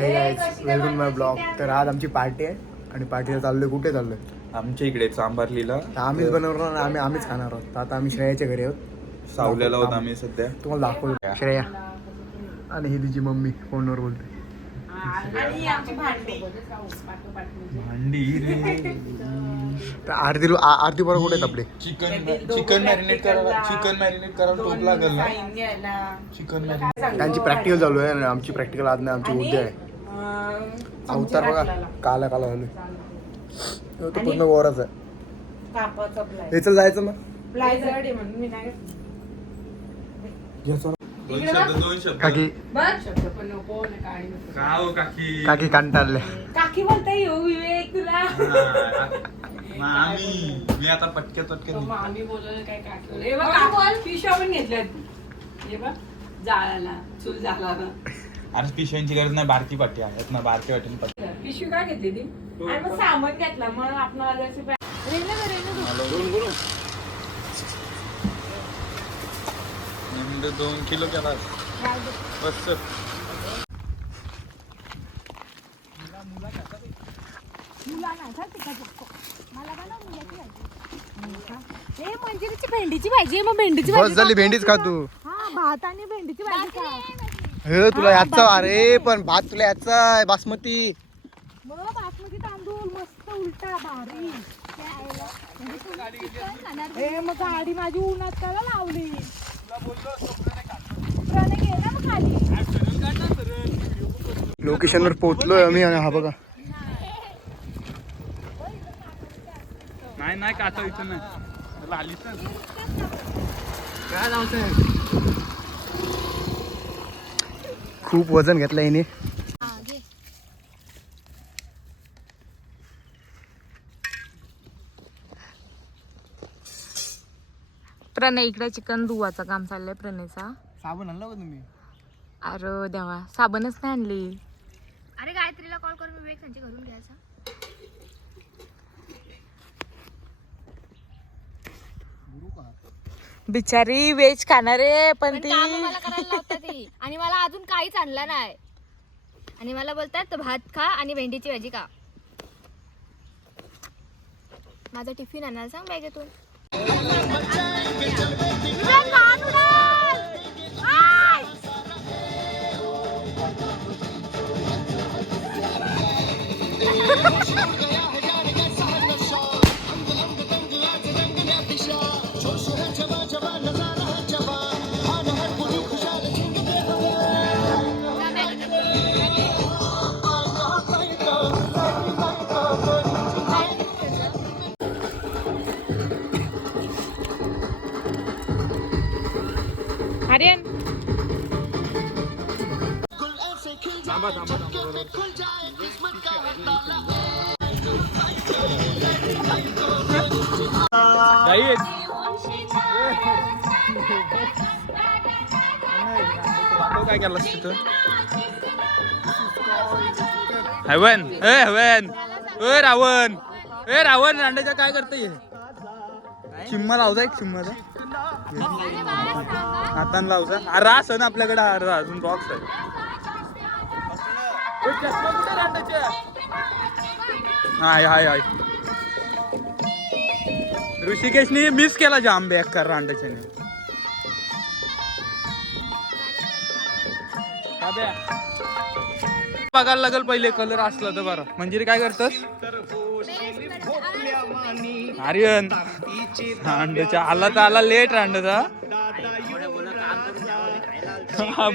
Welcome माय blog. तर आज आमची पार्टी आहे आणि पार्टीला चाललोय. कुठे चाललोय? आमच्या इकडे चांभारलीला. आम्हीच बनवणार आणि आम्हीच खाणार आहोत. आता आम्ही श्रेयाच्या घरी आहोत. सावल्याला होत आम्ही सध्या. तुम्हाला दाखवतो श्रेया आणि ही तिची मम्मी फोनवर बोलते. भांडी तर आरती बरोबर कुठे आहेत आपले? चिकन मॅरिनेट करायला टोप लागेल ना. चिकन मॅरिनेट त्यांची प्रॅक्टिकल चालू आहे आणि आमची प्रॅक्टिकल आज नाही, आमची उद्या आहे. अवतार बघा काला झालं. तो पूर्ण गोराच आहे. हे चल जायचं मग. काकी काकी कंटाळले. काकी बोलता येऊ विवेक तुला. मी आता पटक्यात आम्ही बोलवलं काय काकी पिशव्या पण घेतल्या. हे बघ जाळाला चूल झाला. आणि पिशव्यांची गरज नाही, बारकी पाठी आहेत ना. बारकी वाटेल पिशवी काय घेतली ती आणि मग सामान घेतला. मग आपण पाठी 2 किलो केला बस. मंजिरीची भेंडीची भाजी. मग भेंडीची बस झाली भेंडीच खा तू. भात आणि भेंडीची भाजी खा. हे तुला याचा अरे पण भात तुला याचा आहे बासमती. मग बासमती तांदूळ मस्त उलटा भारी. मग गाडी माझी उन्हात त्याला लावली. लोकेशनवर पोहोचलोय आम्ही आणि हा बघा. नाही काचा इथं नाही आली तर खूप वजन घेतलं याने. प्रणय इकडे चिकन धुवाचं काम चाललंय प्रणयचा. साबण आणला का तुम्ही? अरे देवा साबणच नाही आणली. अरे गायत्रीला कॉल करून विवेक त्यांच्या घरून घ्यायचा. बिचारी वेज खाणारे पण ती मला करायला लावतात ती. आणि मला अजून काहीच आणलं नाही आणि मला बोलतात भात खा आणि भेंडीची भाजी खा. माझा टिफिन आणायला सांग बॅगेतून. आर्यन काय केलं तिथं? हवन रावण रावण रांड्याच्या काय करते? चिम्मा लावजा एक चिम्माचा हातान लावजा. रास आहे ना आपल्याकडे. अजून बॉक्स आहे. हाय ऋषिकेशनी मिस केला जाम बेकार रांडाच्याने. बघायला लागल पहिले कलर असला तर बरं. म्हणजे काय करतस आर्यन? रांडचा आला तर आला लेट रांडचा.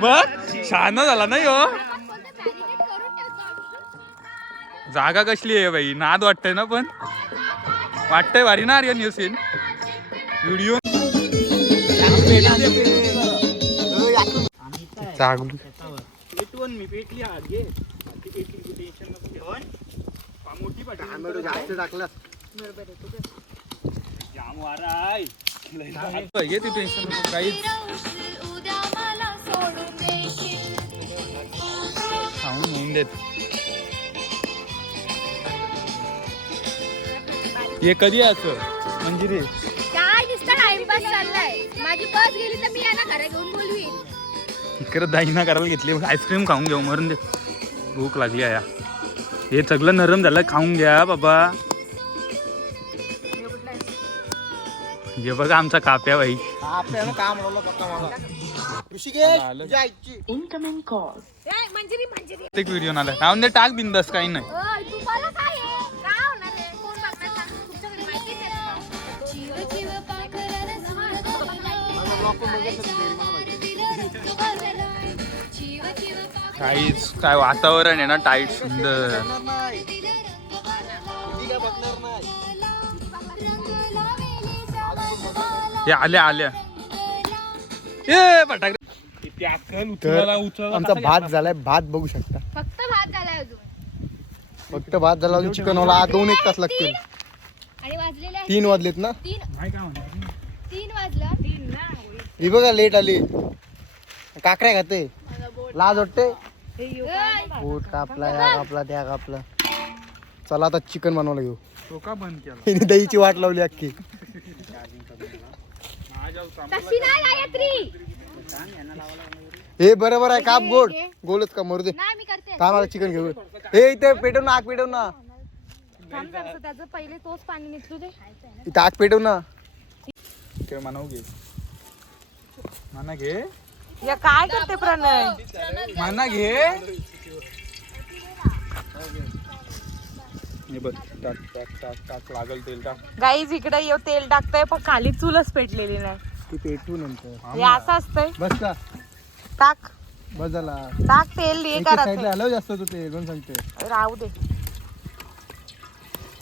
बघ शहाणा झाला नाही हो. जागा कसली आहे बाई. नाद वाटतंय ना पण वाटतंय भारी ना आर्यन. सीन व्हिडिओ चांगली जास्त टाकला. टेन्शन काहीच खाऊन देत. हे कधी असं म्हणजे रे काय दिसतं टाइमपास चाललाय. माझी बस गेली तर मी यांना घरा घेऊन बोलवीन. इकडे दाईना करायला घेतली. आईस्क्रीम खाऊन घेऊ मरून दे. भूक लागली आहे. हे सगळं नरम झालं, खाऊन घ्या बाबा. हे बघा आमचा काप्या बाई. काम पक्का मला ऋषिकेश तुझ्या आईची मंजिरी मंजिरी एक व्हिडिओ आला राहून दे, टाक बिंदास, काही नाही. तुम्हाला काय आहे? काय होणार आहे? कोण बघणार सांग? तुमच्याकडे माहितीच आहे ना. काहीच काय वातावरण आहे ना टाईट, सुंदर. हे आल्या ए फटाकडे. तर आमचा भात झालाय. भात बघू शकता, फक्त भात झालाय अजून. फक्त भात झाला. अजून चिकन व्हायला 2-1 तास लागतील. आणि वाजलेले आहेत 3 वाजलेत ना. 3 वाजलं. 3 ना. ही बघा लेट आली. काकऱ्या खाते, लाज वाटते. पोट कापला, या कापला, त्या कापला. चला आता चिकन बनवायला घेऊ. तो का बंद केला? हिने दहीची वाट लावली अख्खी. तशी नाही गायत्री. हे बरोबर आहे. काप गोड गोलच का मरू दे. नाही मी करते. काय मला चिकन घेऊ. हे इथे पेटव ना, आग पेटव ना. थांब जरासं, त्याचं पहिले तोच पाणी निघतो दे. इथे आग पेटव ना. ते म्हणू घे, म्हणा घे, या काय करते प्रणय? म्हणा घे. हे बघ, टाक टाक टाक टाक, लागल तेल टाक. गाईज इकडे येऊ तेल टाकतंय पण खाली चूलच पेटलेली नाही. ती पेटू नंतर. हे असं असतंय. बस का, टाक बस झाला. टाक तेल हे साईडला करायचं. हलव जास्त होतं ते पण सांगते. राहू दे.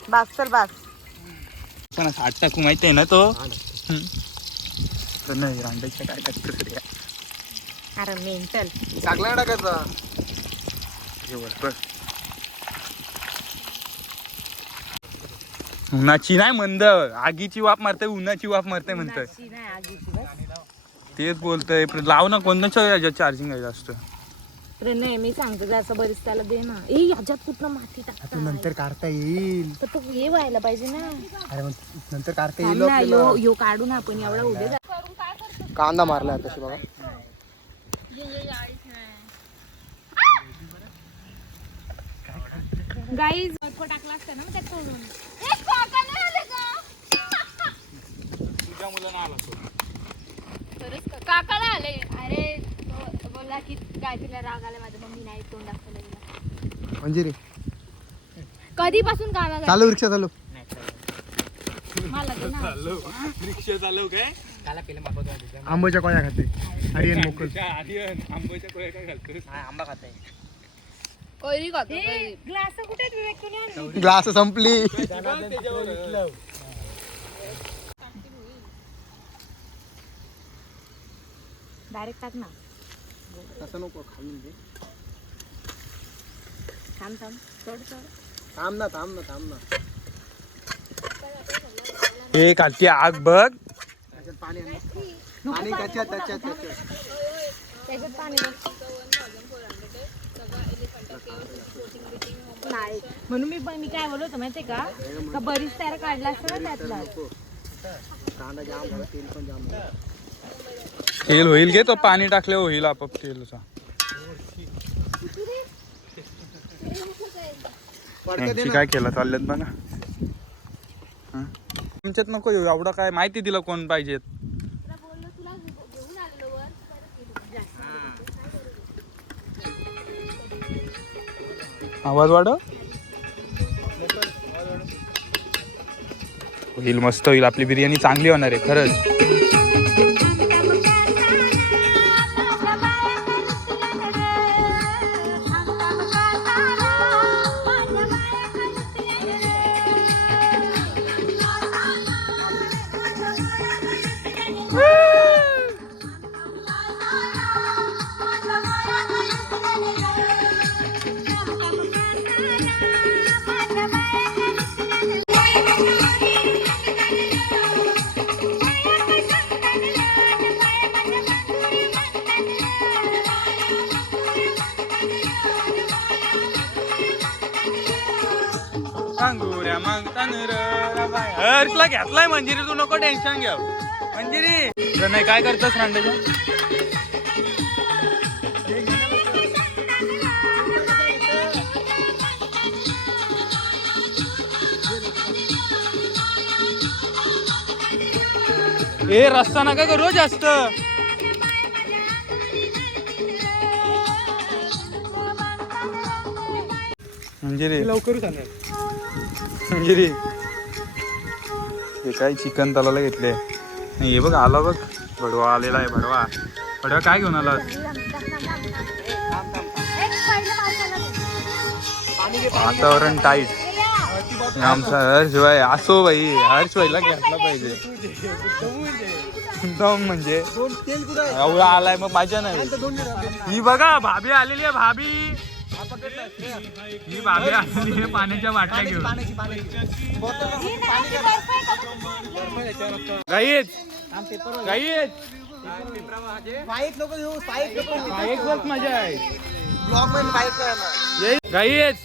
बस चल बस. पण हात टाकू माहिती आहे ना तो. तर नाही रांडायचं काय टाकतं रे. अरे मेंटल. टाकला टाकायचा. हे वर उन्हाची नाही मंद, आगीची वाफ मारते, उन्हाची वाफ मारते म्हणतंय. नाही आगीची बस. तेच बोलतोय. लाव ना कोणत्या चार्जिंग आहे जास्त. प्रणय मी सांगतो जसं बरीच त्याला दे ना. ए ह्याच्यात कुठं माती आता टाकता. नंतर काढता येईल. तर तो हे व्हायला पाहिजे ना. अरे मग नंतर काढता थांब येईल ना, आपल्याला. यो काढू ना आपण एवढा उद्या जा. कांदा मारला तशी बघा. गाईज टाकला असता ना मग त्यात सोडून. तुझ्या मुलांना आला काकाला आले. अरे तो बोलला की गायत्रीला राग आला, माझ्या मम्मी नाही तोंड दाखवलं. म्हणजे रे कधीपासून कामा चालू रिक्षा चालू. मला दे ना. रिक्षा चालव काय आंब्याच्या कोया खाते. आर्यन मोकल. आर्यन आंब्याच्या कोया काय घालतोस? आंबा खाते. कोयरी खातो. ग्लास कुठे आहेत विवेक कोणी आणले? ग्लास संपली. डायरेक्ट टाक ना. तसं नको खाऊन दे. थांब थांब सोड सोड. थांब ना, थांब ना, थांब ना. हे खालती आग बघ. त्याच्यात पाणी आहे ना. पाणी त्याच्यात त्याच्यात त्याच्यात. त्याच्यात पाणी नाही. म्हणून मी काय बोलत होतो माहितीये का बरीच तयार काढला असतं ना त्यातला. कांदा जाम झाला, तेल पण जाम झालं. तेल होईल घे, तो पाणी टाकले होईल आपोआप तेलचा. यांची काय केलं चालल्यात बघा. आमच्यात नको येऊ एवढा, काय माहिती दिलं कोण पाहिजेत. आवाज वाढव. होईल, मस्त होईल. आपली बिर्याणी चांगली होणार आहे खरंच. हर्षला घेतलाय मंजिरी, तू नको टेन्शन घ्या. मंजिरी नाही काय करतस रांडेच्या. ए रस्ता नका करू जास्त. मंजिरी लवकर मंजिरी हे काय चिकन तलाला घेतले. हे बघ आला बघ भडवा आलेला आहे. भडवा भडवा काय घेऊन आला? वातावरण टाईट. आमचा हर्ष भाई असो भाई, हर्ष भाईला घेतला पाहिजे. दम म्हणजे एवढा आलाय मग माझ्या नाही. ही बघा भाभी आलेली आहे. भाभी ही भाभी आलेली आहे पाण्याच्या बाटल्या घेऊन. गाईच गाईच मजा आहे. गाईच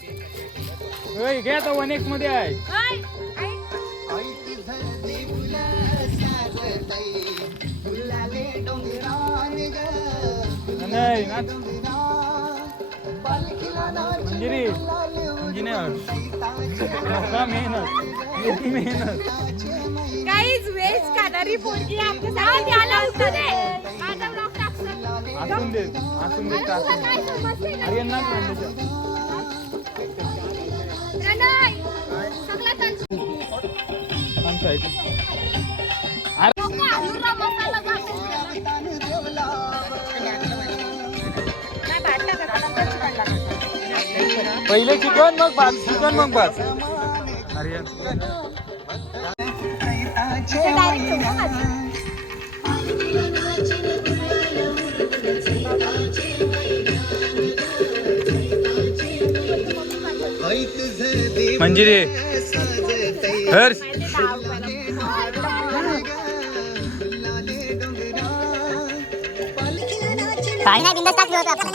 घे आता 1x मध्ये आहे. नाही ना मंजिरी मेहनत काहीच वेज खाणारी पोरगी आमच्यासाठी आला होता रे. माझा ब्लॉग टाकतो. असून दे अरे ना पहिले चिकन मग भात. चिकन मग भात. अरे मंजिरी हर्ष पाणी बिंदास टाकलं होतं आपण.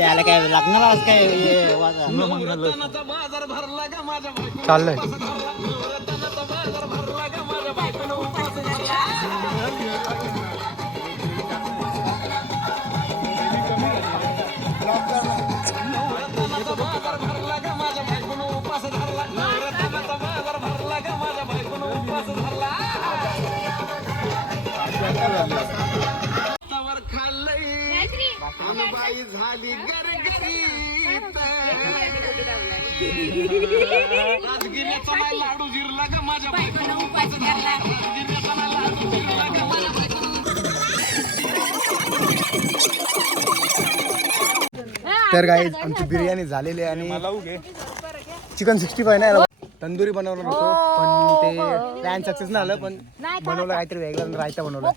याला काय लग्नाला काय चाललंय. झाली लाडू जिरला ग माझ्या तर गाईज आमची बिर्याणी झालेली आहे आणि चिकन 65 नाही तंदुरी बनवलं होतं पण ते प्लॅन सक्सेस नाही आलं. पण बनवलं काहीतरी वेगळं. रायता बनवलं.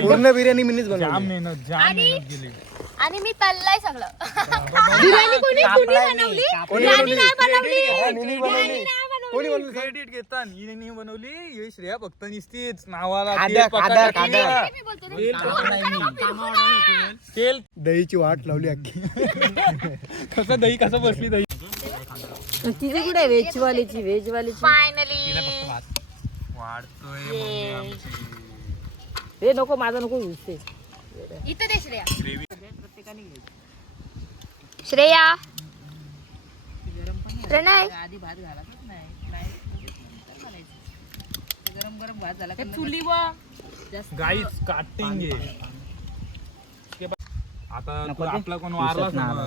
पूर्ण बिर्याणी मीच बनवली. आणि मी तल्लाय सगळं. बिर्याणी कोणी बनवली? बिर्याणी नाही बनवली. कोणी बनवली? क्रेडिट घेता हिने बनवली. हे श्रेया फक्त निसतीच नावाला तेल दहीची वाट लावली अख्खी. कसं दही कसं बसली दही. तिथे कुठे व्हेजवालीची फायनली वाढतोय हे नको माझा नको घुसते. इथं दे श्रेया. श्रेया प्रणय गाईच काटिंग आता आपला कोण वारलाच ना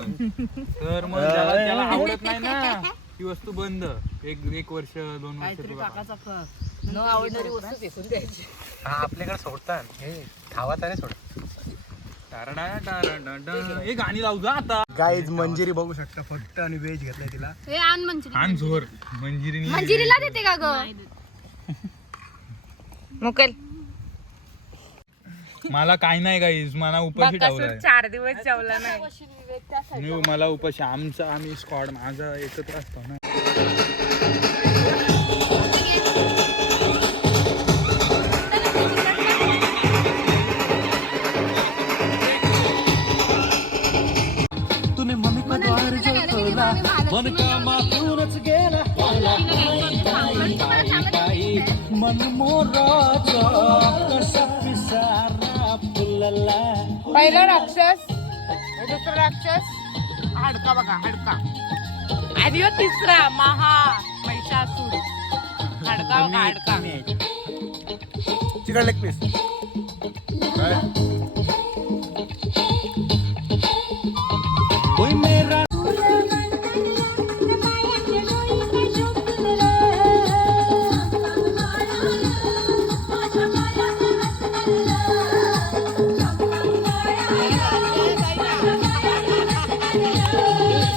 तर मग त्याला आवडत नाही ना ती वस्तू बंद. एक वर्ष 2 वर्ष न आवडणारी वस्तू फेकून द्यायची. आपल्याकडे सोडतात हे खावाचा नाही सोड. हे गाणी लावू जा आता. गाईज मंजिरी बघू शकता फक्त आणि व्हेज घेतलाय तिला. हे आण मंजिरी. आण झोर मंजिरीला देते का ग मुकेल? मला काय नाही गाईज मला उपाशी ठेवलाय. 4 दिवस जेवला नाही. मला उपाशी आम्ही स्क्वॉड माझा एकत्र असतो ना. पहिला राक्षस दुसरा राक्षस हाडका बघा हाडका. आणि ह्यो तिसरा महा महिषासूर हाडका बघा हाडका. Chicken leg piece.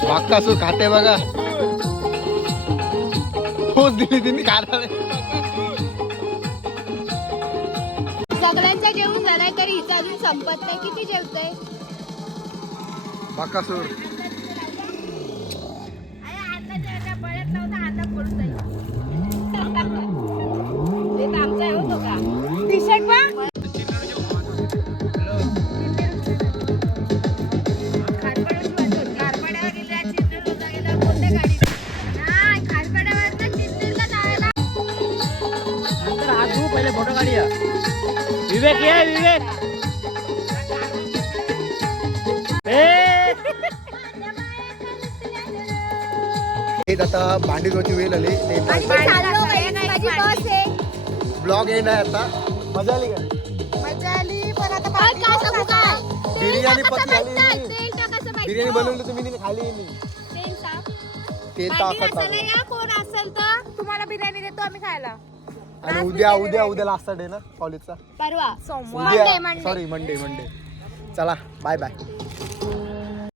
बाकासूर खाते बघा. पोच दिली तिने खायला. सगळ्यांचा जेवून झालाय तरी हिचा अजून संपत नाही. किती जेवतय बाकासूर. आमचा होतो का टी शर्ट पा पहिले फोटो काढूया. विवेक ये विवेक. आता भांडी धुवायची वेळ आली. माझी बस आहे. ब्लॉग एंड आहे आता. मजा आली का? मजा आली पण आता काय सांगू काय? बिर्याणी तेल पत्ती टाकायचं आली. माहित नाही, तेल टाकायचं माहित बिर्याणी नाही. बनवली तुम्ही तिने खाली नाही. तेल टाक. तेल भांडी टाकत घासायला या, कोण असेल तर तुम्हाला बिर्याणी देतो आम्ही खायला. आणि उद्या लास्ट डे ना कॉलेजचा. परवा सोमवार उद्या मंडे. Sorry Monday. चला बाय बाय.